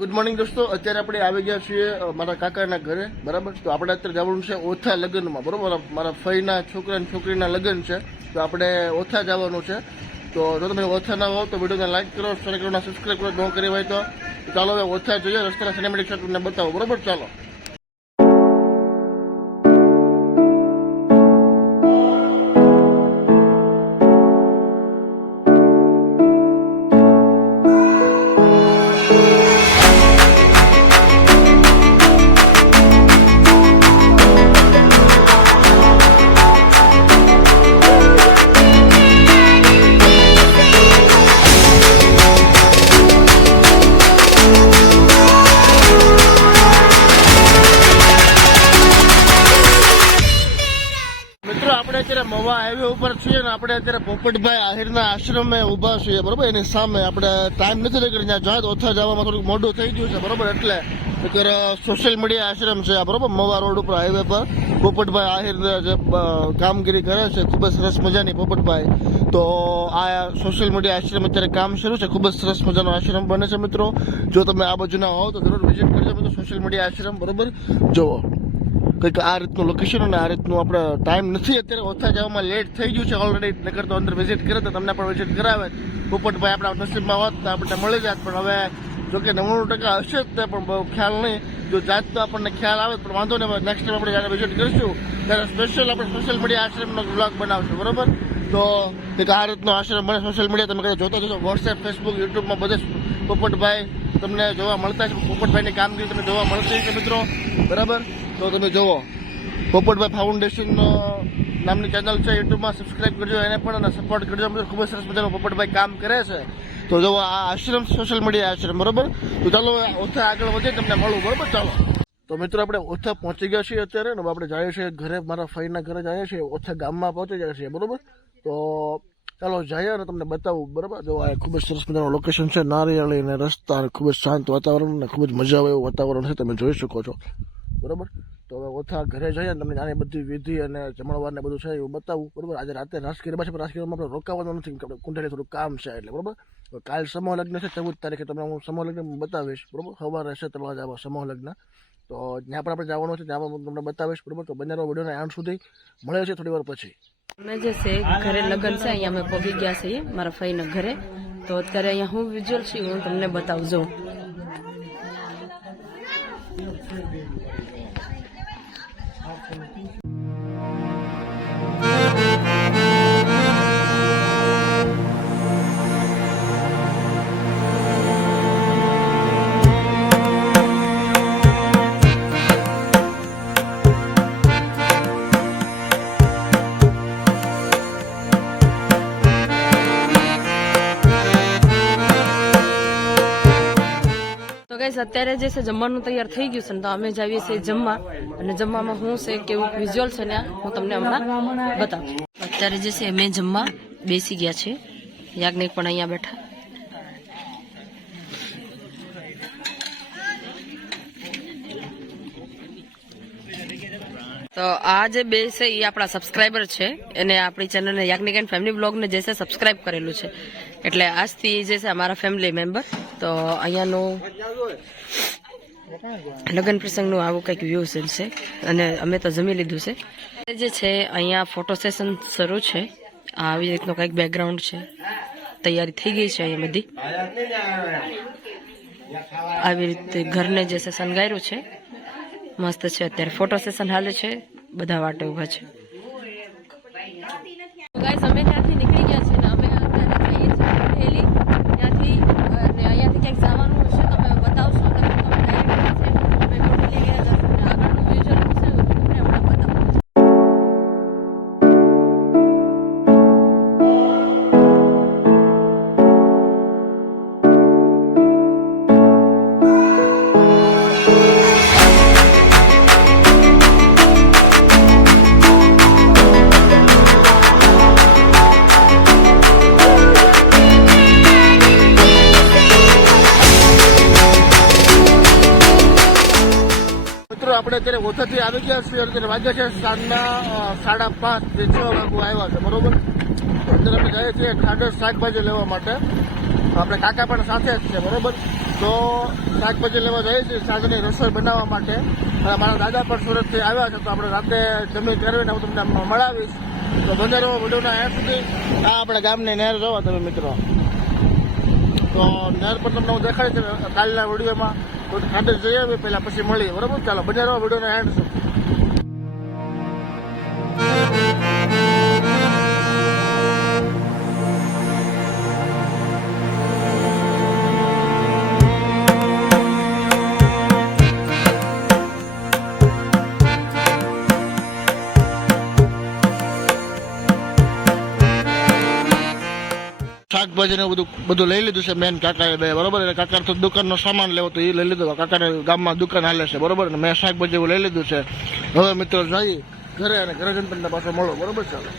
Good morning દોસ્તો, અત્યારે આપણે આવી ગયા છીએ મારા કાકાના ઘરે, બરાબર. તો આપણે અત્યારે જવાનું છે ઓથા લગ્નમાં, બરાબર. મારા ફઈના છોકરા અને છોકરીના લગ્ન છે, તો આપણે ઓથા જવાનું છે. તો જો તમે ઓથા ના હો તો વિડીયોને લાઈક કરો, શેર કરો, સબસ્ક્રાઈબ કરો, ન કરી હોય તો ચાલો હવે ઓથા જોઈએ, રસ્તાના સિનેમેટિક શોટ તમને બતાવો, બરાબર. ચાલો. અત્યારે મવા હાઈવે ઉપર છીએ ને આપણે અત્યારે પોપટભાઈ આહિરના આશ્રમે ઉભા છીએ, બરોબર. એની સામે આપણે ટાઈમ નથી લઈ ત્યાં જાય ઓથા જવામાં થોડુંક મોડું થઈ ગયું છે, બરોબર. એટલે અત્યારે સોશિયલ મીડિયા આશ્રમ છે આ, બરોબર. મવા રોડ ઉપર હાઈવે પર પોપટભાઈ આહિર જે કામગીરી કરે છે, ખૂબ જ સરસ મજાની પોપટભાઈ. તો આ સોશિયલ મીડિયા આશ્રમ અત્યારે કામ શરૂ છે, ખૂબ જ સરસ મજાનો આશ્રમ બને છે મિત્રો. જો તમે આ બાજુના હો તો જરૂર વિઝિટ કરજો મિત્રો, સોશિયલ મીડિયા આશ્રમ, બરોબર. જુઓ કંઈક આ રીતનું લોકેશન અને આ રીતનું આપણે ટાઈમ નથી અત્યારે ઓથા જવામાં લેટ થઈ ગયું છે ઓલરેડી. નકર તો અંદર વિઝિટ કરે તો તમને પણ વિઝિટ કરાવે. પોપટભાઈ આપણા નસીબમાં હોત તો આપણને મળી જાત, પણ હવે જોકે 99% હશે જ તે, પણ બહુ ખ્યાલ નહીં. જો જાત તો આપણને ખ્યાલ આવે પણ વાંધો નહીં. નેક્સ્ટ ટાઈમ આપણે જ્યારે વિઝિટ કરીશું ત્યારે સ્પેશિયલ આપણે સોશિયલ મીડિયા આશ્રમનો બ્લોગ બનાવશું, બરોબર. તો કંઈક આ રીતનો આશ્રમ બને સોશિયલ મીડિયા, તમે કદાચ જોતા જશો વોટ્સએપ, ફેસબુક, યુટ્યુબમાં બધે પોપટભાઈ તમને જોવા મળતા છે. પોપટભાઈની કામગીરી તમને જોવા મળતી છે મિત્રો, બરાબર. તો તમે જુઓ પોપટભાઈ ફાઉન્ડેશન નામની ચેનલ છે યુટ્યુબમાં, સબસ્ક્રાઈબ કરજો એને પણ અને સપોર્ટ કરજો મિત્રો. ખૂબ જ સરસ મજાનું પોપટભાઈ કામ કરે છે. તો જો આ આશ્રમ સોશિયલ મીડિયા આશ્રમ, બરોબર. તો ચાલો ઓથા આગળ વધીએ, તમને મળવું, બરોબર. ચાલો. તો મિત્રો આપણે ઓથા પહોંચી ગયા છીએ અત્યારે ને આપણે જઈએ છીએ ઘરે, મારા ફઈના ઘરે જઈએ છીએ, ઓથા ગામમાં પહોંચી જાય છીએ, બરોબર. તો ચાલો જઈએ અને તમને બતાવું, બરાબર. જો આ ખૂબ જ સરસ મજાનું લોકેશન છે, નારિયેળી ને રસ્તા, ખૂબ જ શાંત વાતાવરણ ને ખૂબ જ મજા આવે એવું વાતાવરણ છે, તમે જોઈ શકો છો, બરાબર. તો હવે ઓથા ઘરે જઈએ તમને આની બધી વિધિ અને જમણવાર ને બધું છે એવું બતાવું, બરાબર. આજે રાતે રાજકીય છે, પણ રાજકીયમાં આપણે રોકાવાનું નથી, કુંડલી થોડું કામ છે એટલે, બરાબર. કાલ સમૂહ લગ્ન છે 14 તારીખે, તમને હું સમૂહ લગ્ન બતાવીશ, બરાબર. સવારે છે તળવા જવા સમૂહ લગ્ન, તો જ્યાં પણ આપણે જવાનું છે ત્યાં પણ તમને બતાવીશ, બરાબર. તો બંને વિડીયોના એન્ડ સુધી મળે છે થોડી વાર પછી. અમે જે છે ઘરે લગ્ન છે અહીંયા અમે પહોંચી ગયા છીએ મારા ફઈના ઘરે. તો અત્યારે અહીંયા હું વિઝ્યુઅલ છું હું તમને બતાવજો. અત્યારે જે છે જમવાનું તૈયાર થઈ ગયું છે ને, તો અમે જાવીએ છીએ જમવા. અને જમવામાં શું છે કેવું વિઝ્યુઅલ છે ને હું તમને હમણાં બતાવું. અત્યારે જે છે અમે જમવા બેસી ગયા છે, યાજ્ઞિક પણ અહીંયા બેઠા. તો આ જે બે છે એ આપણા સબસ્ક્રાઈબર છે, એને આપણી ચેનલને યાજ્ઞિક એન્ડ ફેમિલી બ્લોગને જે છે સબસ્ક્રાઈબ કરેલું છે, એટલે આજથી જે છે અમારા ફેમિલી મેમ્બર. તો અહીંયાનું લગ્ન પ્રસંગનું આવું કંઈક વ્યૂ છે અને અમે તો જમી લીધું છે. જે છે અહીંયા ફોટો સેશન શરૂ છે, આવી રીતનું કંઈક બેકગ્રાઉન્ડ છે, તૈયારી થઈ ગઈ છે અહીંયા બધી. આવી રીતે ઘરને જે છે શણગાર્યું છે, મસ્ત છે. અત્યારે ફોટો સેશન હાલે છે, બધા વાટે ઉભા છે. ગાઈસ અમે ત્યાંથી નીકળી ગયા છે ને અમે અત્યારે જઈએ છીએ થેલી ત્યાંથી, અને અહીંયાથી ક્યાંક જવાનું હશે તો અમે બતાવશું. તમે ડાયરેક્ટ અમે કોઠેલી ગયા હતા અને આગળનું વિઝ્યુઅલ છે તમને હમણાં બતાવું. આપણે અત્યારે ઓથાથી આવી ગયા છીએ, અત્યારે વાગ્યા છે સાંજના 5:30 જે 6 વાગે આવ્યા છે, બરોબર. તો અત્યારે અમે જઈએ છીએ ઠાડર શાકભાજી લેવા માટે. તો આપણે કાકા પણ સાથે જ છે બરોબર. તો શાકભાજી લેવા જઈએ છીએ સાંજની રસોઈ બનાવવા માટે. અને મારા દાદા પણ સુરતથી આવ્યા છે, તો આપણે રાતે જમી કરવીને હું તમને મળાવીશ. તો બંને રહો વિડીયોના એન્ડ સુધી. આ આપણા ગામની નહેર જોવો તમે મિત્રો. તો નહેર પર તમને હું દેખાડી છે કાલના વિડીયોમાં. તો ખાતે જઈ આવી પહેલાં પછી મળીએ બરોબર. ચાલો બંને રહો વિડીયોના એન્ડ સુધી. શાકભાજી ને બધું લઈ લીધું છે મેન કાકાએ બે બરોબર. એટલે કાકા તો દુકાનનો સામાન લેવો તો એ લઈ લીધો. કાકાને ગામમાં દુકાન હાલે છે બરોબર. ને મેં શાકભાજી એવું લઈ લીધું છે. હવે મિત્રો જઈએ ઘરે અને ઘરે જઈને તમને પાછો મળો બરોબર. ચાલો.